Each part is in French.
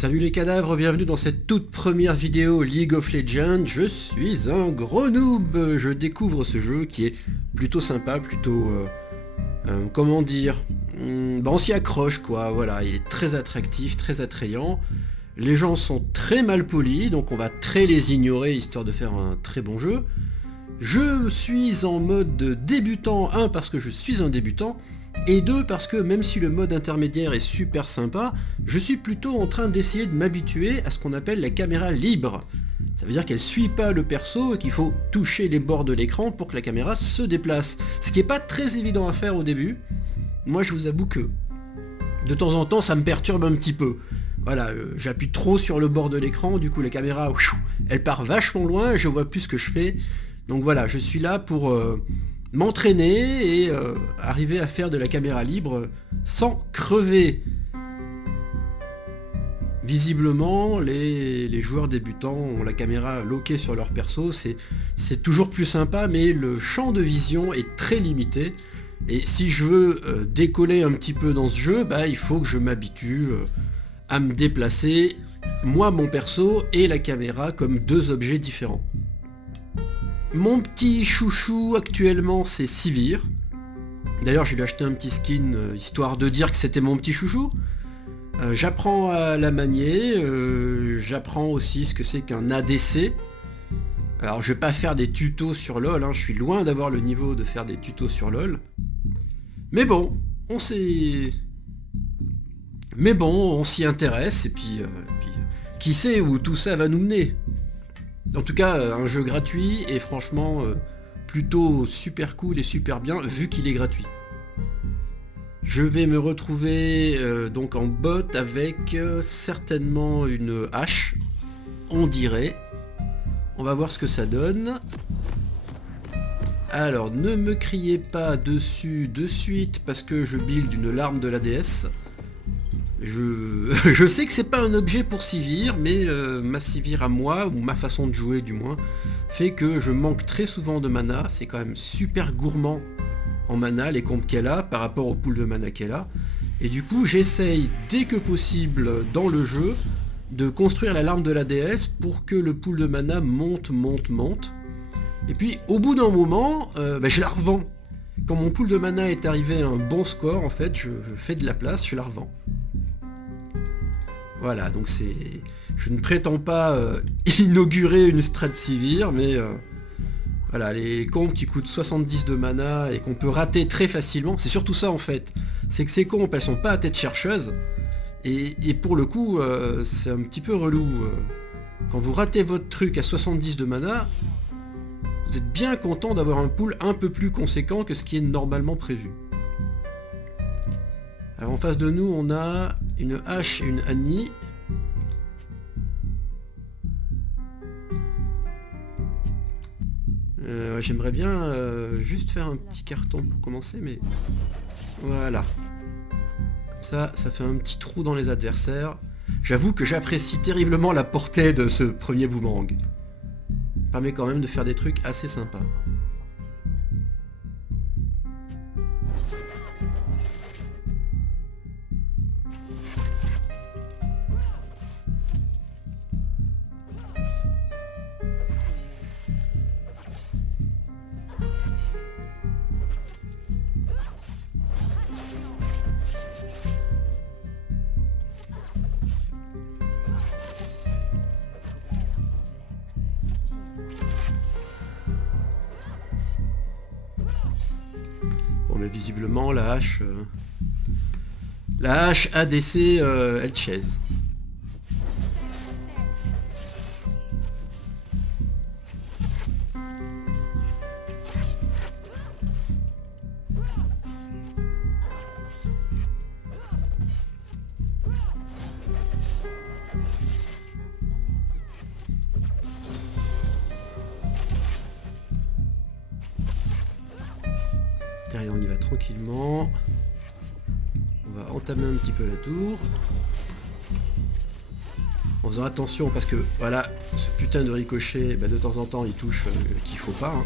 Salut les cadavres, bienvenue dans cette toute première vidéo League of Legends. Je suis un gros noob, je découvre ce jeu qui est plutôt sympa, plutôt... comment dire, on s'y accroche quoi, voilà, il est très attractif, très attrayant. Les gens sont très mal polis, donc on va très les ignorer histoire de faire un très bon jeu. Je suis en mode débutant, 1 parce que je suis un débutant, et 2 parce que même si le mode intermédiaire est super sympa, je suis plutôt en train d'essayer de m'habituer à ce qu'on appelle la caméra libre. Ça veut dire qu'elle suit pas le perso et qu'il faut toucher les bords de l'écran pour que la caméra se déplace. Ce qui n'est pas très évident à faire au début. Moi je vous avoue que de temps en temps ça me perturbe un petit peu. Voilà, j'appuie trop sur le bord de l'écran, du coup la caméra, elle part vachement loin, je vois plus ce que je fais. Donc voilà, je suis là pour m'entraîner et arriver à faire de la caméra libre sans crever. Visiblement, les joueurs débutants ont la caméra loquée sur leur perso, c'est toujours plus sympa, mais le champ de vision est très limité. Et si je veux décoller un petit peu dans ce jeu, bah, il faut que je m'habitue à me déplacer, moi mon perso et la caméra, comme deux objets différents. Mon petit chouchou actuellement c'est Sivir. D'ailleurs je lui ai acheté un petit skin histoire de dire que c'était mon petit chouchou. J'apprends à la manier, j'apprends aussi ce que c'est qu'un ADC. Alors je vais pas faire des tutos sur LoL, hein, je suis loin d'avoir le niveau de faire des tutos sur LoL. Mais bon, on s'y intéresse et puis qui sait où tout ça va nous mener. En tout cas, un jeu gratuit et franchement plutôt super cool et super bien vu qu'il est gratuit. Je vais me retrouver donc en bot avec certainement une hache, on dirait. On va voir ce que ça donne. Alors, ne me criez pas dessus de suite parce que je build une larme de la déesse. Je sais que c'est pas un objet pour Sivir, mais ma Sivir à moi, ou ma façon de jouer du moins, fait que je manque très souvent de mana. C'est quand même super gourmand en mana, les comptes qu'elle a, par rapport au pool de mana qu'elle a. Et du coup, j'essaye dès que possible dans le jeu de construire la larme de la déesse pour que le pool de mana monte. Et puis, au bout d'un moment, je la revends. Quand mon pool de mana est arrivé à un bon score, en fait, je fais de la place, je la revends. Voilà, donc c'est... Je ne prétends pas inaugurer une strat Sivir, mais... voilà, les comptes qui coûtent 70 de mana et qu'on peut rater très facilement, c'est surtout ça en fait. C'est que ces comptes, elles sont pas à tête chercheuse, et pour le coup, c'est un petit peu relou. Quand vous ratez votre truc à 70 de mana, vous êtes bien content d'avoir un pool un peu plus conséquent que ce qui est normalement prévu. Alors en face de nous, on a une hache et une Annie. J'aimerais bien juste faire un petit carton pour commencer, mais voilà. Comme ça, ça fait un petit trou dans les adversaires. J'avoue que j'apprécie terriblement la portée de ce premier boomerang. Ça permet quand même de faire des trucs assez sympas. Mais visiblement la hache ADC elle chaise. Allez, on y va tranquillement. On va entamer un petit peu la tour. En faisant attention parce que, voilà, ce putain de ricochet, de temps en temps, il touche qu'il faut pas. Hein.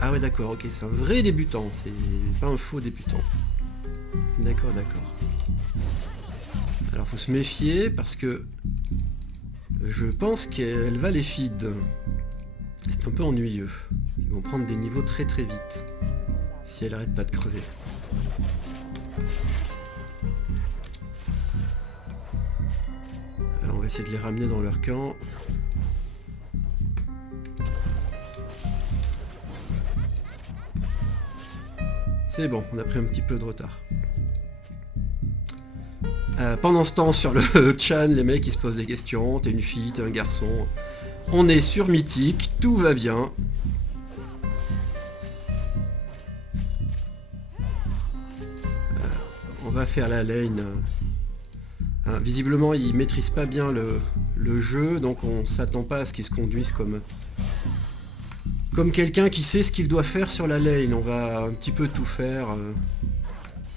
Ah ouais d'accord, ok, c'est un vrai débutant, c'est pas un faux débutant. D'accord, d'accord. Alors faut se méfier parce que je pense qu'elle va les feed. C'est un peu ennuyeux. Ils vont prendre des niveaux très très vite. Si elle arrête pas de crever. Alors on va essayer de les ramener dans leur camp. C'est bon, on a pris un petit peu de retard. Pendant ce temps, sur le chan, les mecs ils se posent des questions. T'es une fille, t'es un garçon. On est sur Mythique, tout va bien. On va faire la lane. Visiblement, ils maîtrisent pas bien le jeu, donc on s'attend pas à ce qu'ils se conduisent comme quelqu'un qui sait ce qu'il doit faire sur la lane. On va un petit peu tout faire.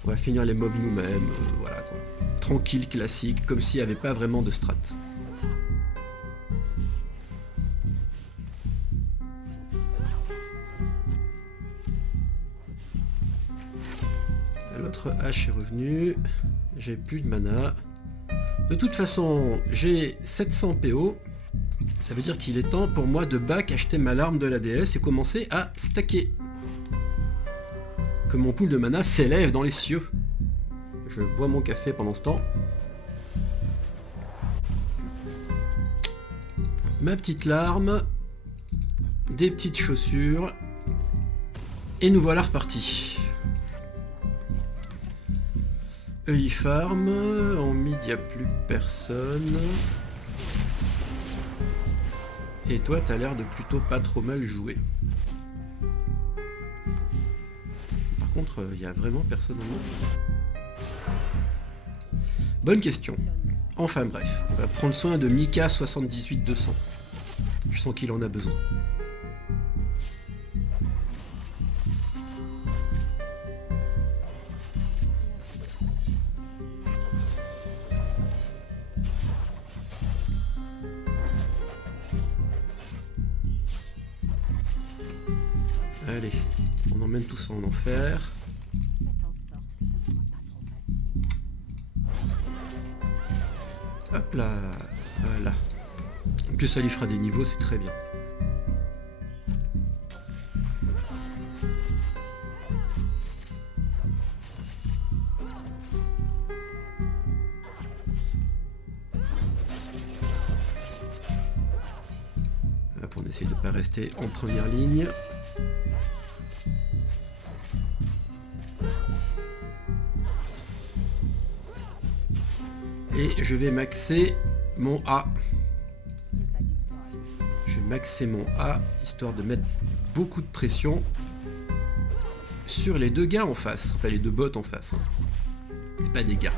On va finir les mobs nous-mêmes. Voilà quoi. Tranquille, classique, comme s'il n'y avait pas vraiment de strat. L'autre hache est revenu. J'ai plus de mana. De toute façon, j'ai 700 PO. Ça veut dire qu'il est temps pour moi de back acheter ma larme de la déesse et commencer à stacker. Que mon pool de mana s'élève dans les cieux. Je bois mon café pendant ce temps. Ma petite larme. Des petites chaussures. Et nous voilà repartis. Eux ils farm. En mid il n'y a plus personne. Et toi t'as l'air de plutôt pas trop mal jouer. Par contre il n'y a vraiment personne en mid. Bonne question. Enfin bref, on va prendre soin de Mika 78-200. Je sens qu'il en a besoin. Allez, on emmène tout ça en enfer. Hop là, voilà. En plus ça lui fera des niveaux, c'est très bien. Hop, on essaye de ne pas rester en première ligne. Et je vais maxer mon A. Je vais maxer mon A, histoire de mettre beaucoup de pression sur les deux gars en face. Enfin, les deux bots en face. C'est pas des gars.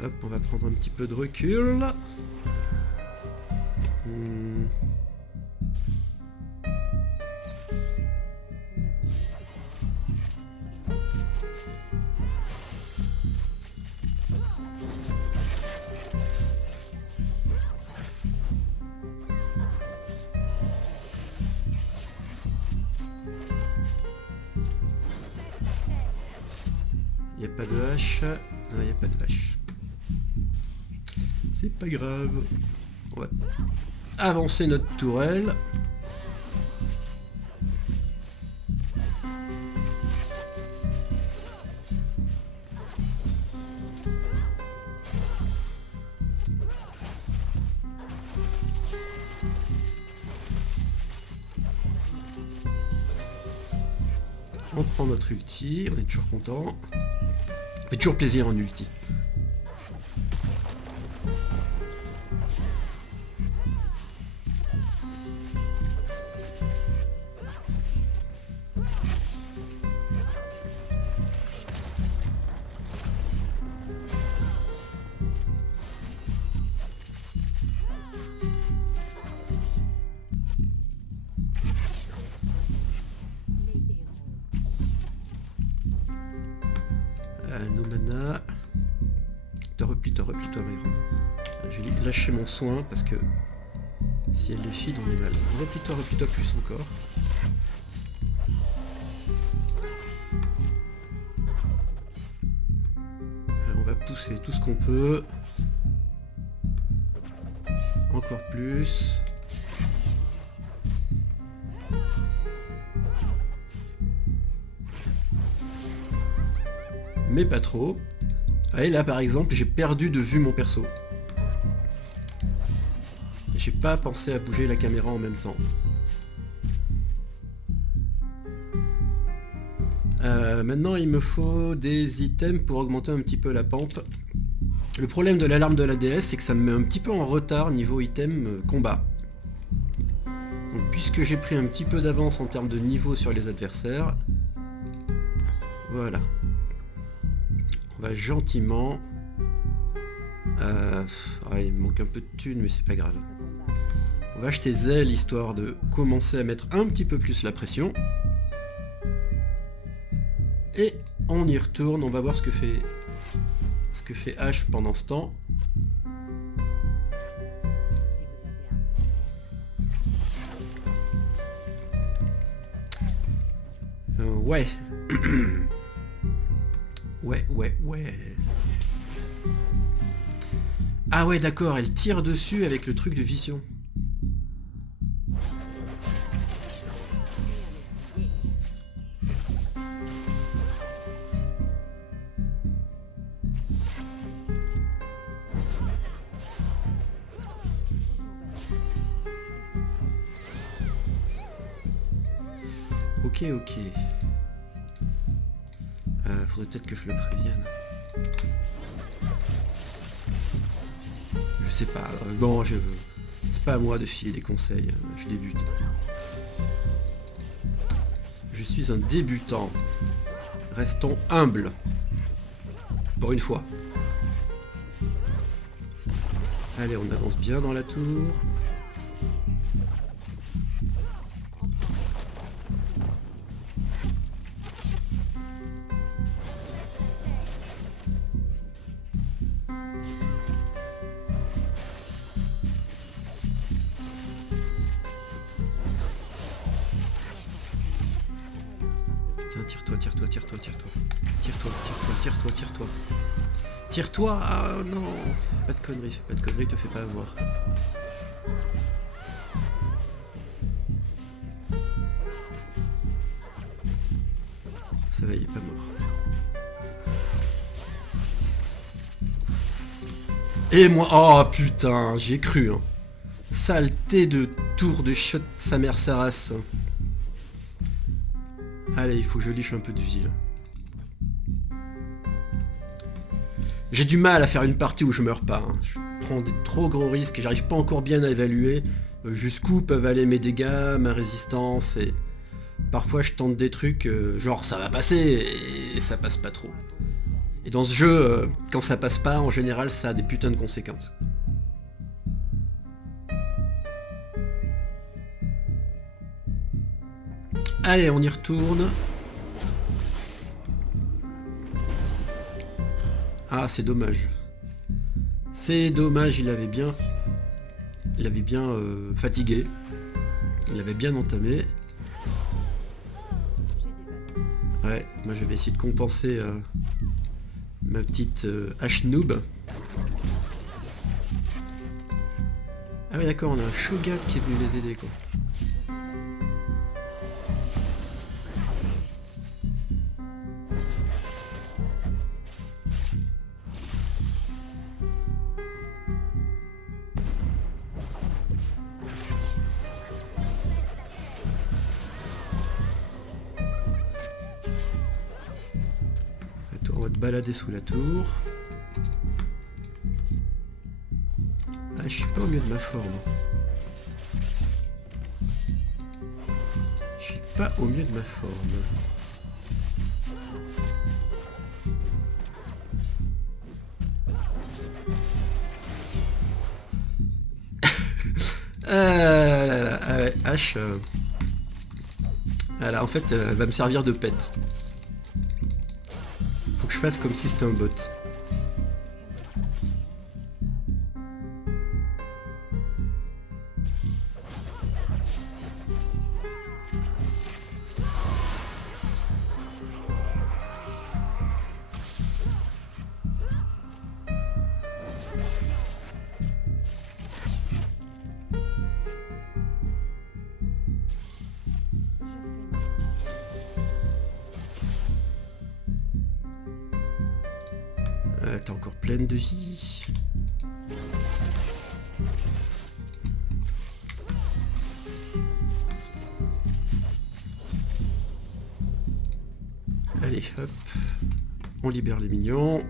Hop, on va prendre un petit peu de recul. Il n'y a pas de hache. Non, il n'y a pas de hache. C'est pas grave. On va avancer notre tourelle. On prend notre ulti, on est toujours content. Ça fait toujours plaisir en ulti. replie-toi, replie-toi, ma grande. Je vais lâcher mon soin parce que si elle les feed, on est mal. Replie-toi plus encore. Alors, on va pousser tout ce qu'on peut. Encore plus. Mais pas trop. Et là par exemple j'ai perdu de vue mon perso. J'ai pas pensé à bouger la caméra en même temps. Maintenant il me faut des items pour augmenter un petit peu la pampe. Le problème de l'alarme de la DS c'est que ça me met un petit peu en retard niveau item combat. Donc puisque j'ai pris un petit peu d'avance en termes de niveau sur les adversaires, voilà. On va gentiment... il me manque un peu de thunes, mais c'est pas grave. On va acheter Zell, histoire de commencer à mettre un petit peu plus la pression. Et on y retourne, on va voir ce que fait Ash pendant ce temps. Ouais. Ouais. Ah ouais, d'accord, elle tire dessus avec le truc de vision. Ok. Faudrait peut-être que je le prévienne. Je sais pas. Non, c'est pas à moi de filer des conseils. Je débute. Je suis un débutant. Restons humbles. Pour une fois. Allez, on avance bien dans la tour. Tire-toi. Ah non. Pas de conneries, te fais pas avoir. Ça va, il est pas mort. Et moi, oh putain, j'ai cru. Hein. Saleté de tour de shot sa mère sa race. Allez, il faut que je liche un peu de vie là. J'ai du mal à faire une partie où je meurs pas. Hein. Je prends des trop gros risques et j'arrive pas encore bien à évaluer jusqu'où peuvent aller mes dégâts, ma résistance et parfois je tente des trucs genre ça va passer et ça passe pas trop. Et dans ce jeu, quand ça passe pas, en général ça a des putains de conséquences. Allez, on y retourne. Ah, c'est dommage. C'est dommage, il avait bien fatigué. Il avait bien entamé. Ouais, moi je vais essayer de compenser ma petite hache noob. Ah ouais d'accord, on a un Shogat qui est venu les aider quoi. On va te balader sous la tour. Ah, je suis pas au mieux de ma forme. Je suis pas au mieux de ma forme. H. Voilà, en fait, elle va me servir de pet. Faut que je fasse comme si c'était un bot. pleine de vie. Allez, hop. On libère les minions.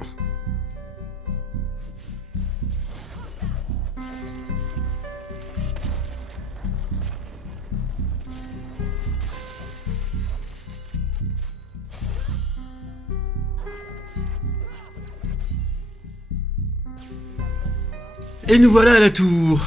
Et nous voilà à la tour.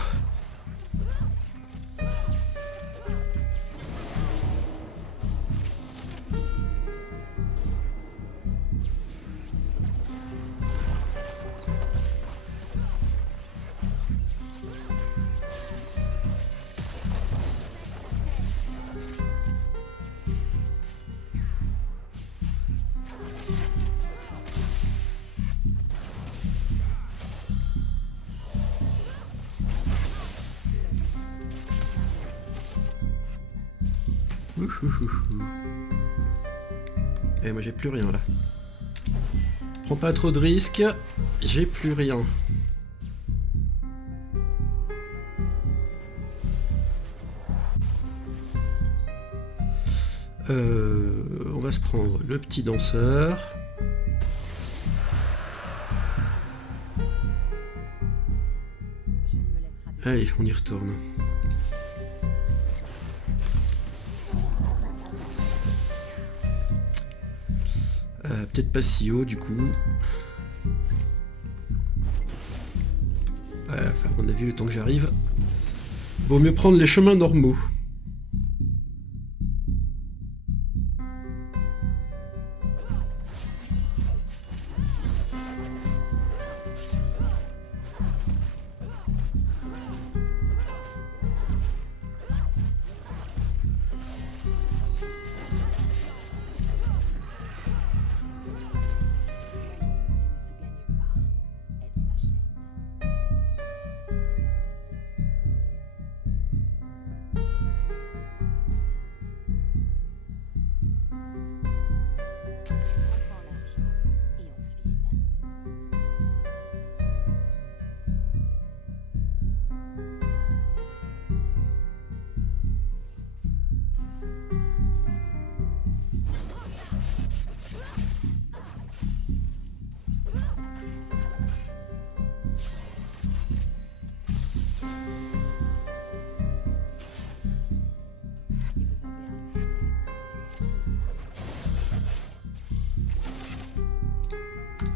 Et moi j'ai plus rien là. Prends pas trop de risques, j'ai plus rien. On va se prendre le petit danseur. Allez, on y retourne. Peut-être pas si haut du coup. Enfin, à mon avis, le temps que j'arrive, vaut mieux prendre les chemins normaux.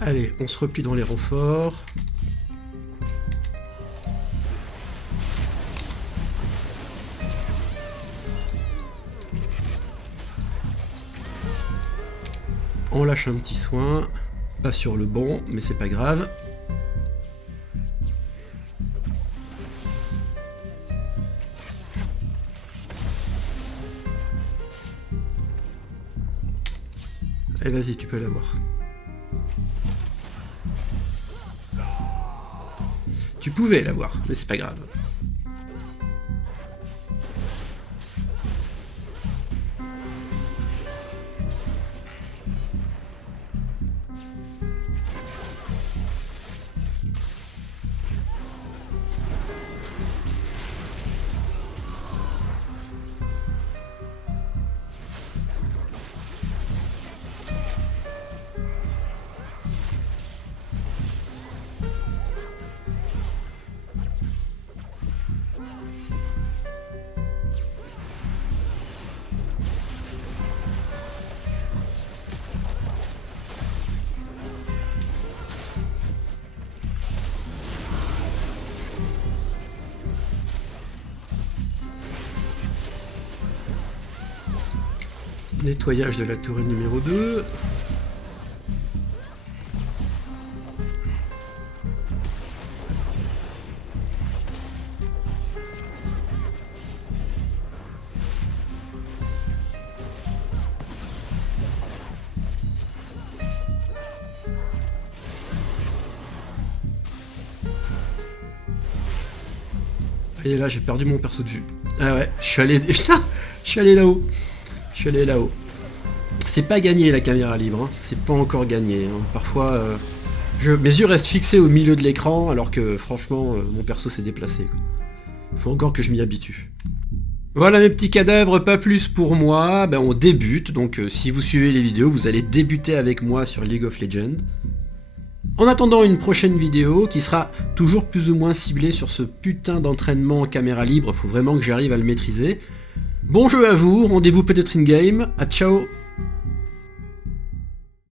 Allez, on se replie dans les renforts. On lâche un petit soin. Pas sur le bon, mais c'est pas grave. Et vas-y, tu peux l'avoir. Tu pouvais l'avoir, mais c'est pas grave. Nettoyage de la tourelle numéro 2. Et là j'ai perdu mon perso de vue. Ah ouais, je suis allé. Putain, je suis allé là-haut. Je suis allé là-haut. C'est pas gagné la caméra libre, hein. C'est pas encore gagné. Hein. Parfois, Mes yeux restent fixés au milieu de l'écran alors que franchement mon perso s'est déplacé, quoi. Faut encore que je m'y habitue. Voilà mes petits cadavres, pas plus pour moi. Ben, on débute, donc si vous suivez les vidéos, vous allez débuter avec moi sur League of Legends. En attendant une prochaine vidéo qui sera toujours plus ou moins ciblée sur ce putain d'entraînement en caméra libre, faut vraiment que j'arrive à le maîtriser. Bon jeu à vous, rendez-vous peut-être in-game, à ciao.